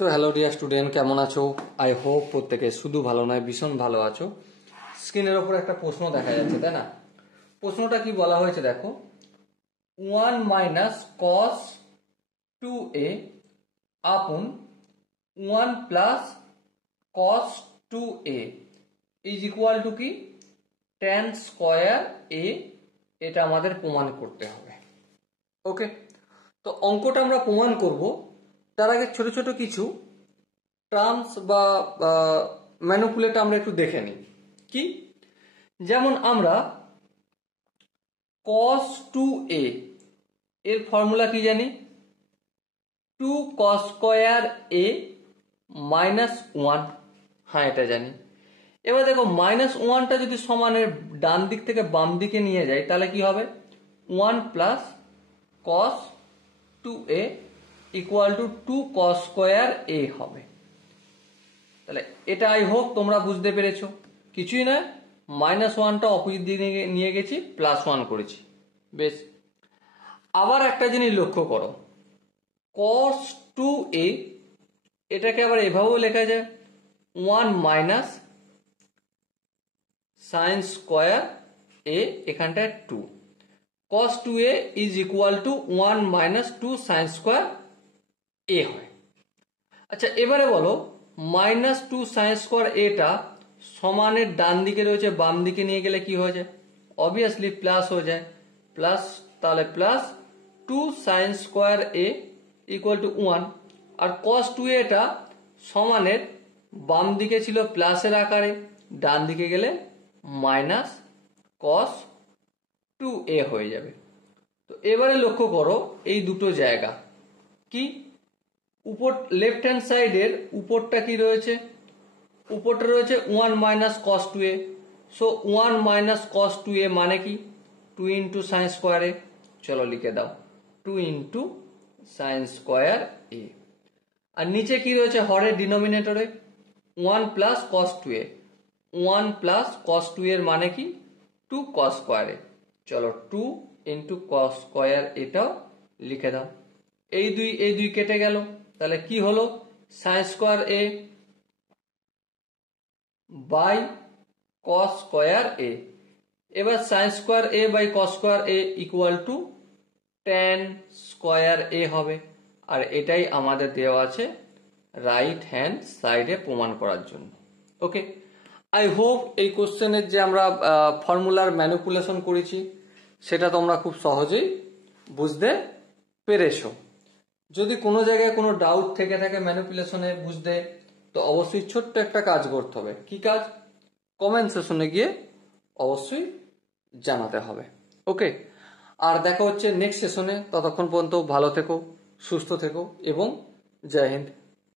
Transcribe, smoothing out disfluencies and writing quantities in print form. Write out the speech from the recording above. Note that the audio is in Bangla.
সো হ্যালো ডিয়ার স্টুডেন্ট, কেমন আছো? আই হোপ প্রত্যেকে শুধু ভালো নয় ভীষণ ভালো আছো। স্ক্রিনের ওপর একটা প্রশ্ন দেখা যাচ্ছে, তাই না? প্রশ্নটা কি বলা হয়েছে দেখো, 1 মাইনাস কস 2a আপন 1 plus cos 2a is equal to কি tan স্কয়ার a। এটা আমাদের প্রমাণ করতে হবে। ওকে, তো অঙ্কটা আমরা প্রমাণ করব তার আগে ছোট ছোট কিছু টার্মস বা ম্যানিপুলেট আমরা একটু দেখে নিই। কি, যেমন আমরা cos 2a এর ফর্মুলা কি জানি, 2 cos স্কয়ার a মাইনাস 1। হ্যাঁ, এটা জানি। এবার দেখো মাইনাস 1টা যদি সমানের ডান দিক থেকে বাম দিকে নিয়ে যাই তাহলে কি হবে, 1 plus cos 2a equal to 2 cos square a হবে। তাহলে এটা আই হোপ তোমরা বুঝতে পেরেছো। কিছুই না, মাইনাস 1টা অপোজিট দিকে নিয়ে গেছি, প্লাস 1 করেছি। বেশ, আবার একটা জিনিস লক্ষ্য করো, cos 2a এটাকে আবার এভাবেও লেখা যায় 1 মাইনাস সাইন স্কয়ার a, এখানটায় 2 cos 2a is equal to 1 minus 2 sine square a হয়। আচ্ছা, এবারে বলো মাইনাস 2 সাইন স্কয়ার এটা সমানের ডান দিকে রয়েছে, বাম দিকে নিয়ে গেলে কি হয়ে যায়, অবভিয়াসলি প্লাস হয়ে যায়। প্লাস, তাহলে plus 2 sine square a equal to 1। আর cos 2a এটা সমানের বাম দিকে ছিল প্লাসের আকারে, ডান দিকে গেলে মাইনাস cos 2a হয়ে যাবে। তো এবারে লক্ষ্য করো এই দুটো জায়গা কি, উপর লেফট হ্যান্ড সাইডের উপরটা কি রয়েছে, উপরটা রয়েছে 1 minus cos 2a। So 1 minus cos 2a মানে কি 2 ইন্টু সাইন স্কোয়ার a। চলো লিখে দাও 2 ইন্টু সাইন স্কোয়ার a। আর নিচে কি রয়েছে হরের ডিনোমিনেটরে 1 plus cos 2a। 1 plus cos 2a এর মানে কি 2 cos স্কোয়ার a। চলো 2 ইন্টু cos স্কোয়ার এটাও লিখে দাও। এই দুই কেটে গেল, তাহলে কি হলো sine square a by cos square a। এবার sin square a by cos square a equal to tan square a হবে। আর এটাই আমাদের দেওয়া আছে রাইট হ্যান্ড সাইডে প্রমাণ করার জন্য। ওকে, আই হোপ এই কোশ্চেনের যে আমরা ফর্মুলার ম্যানিপুলেশন করেছি সেটা তোমরা খুব সহজেই বুঝতে পেরেছো। যদি কোনো জায়গায় কোনো ডাউট থেকে থাকে ম্যানিপুলেশনে বুঝতে, তো অবশ্যই ছোট্ট একটা কাজ করতে হবে। কি কাজ? কমেন্ট সেশনে গিয়ে অবশ্যই জানাতে হবে। ওকে, আর দেখা হচ্ছে নেক্সট সেশনে। ততক্ষণ পর্যন্ত ভালো থেকো, সুস্থ থেকো এবং জয় হিন্দ।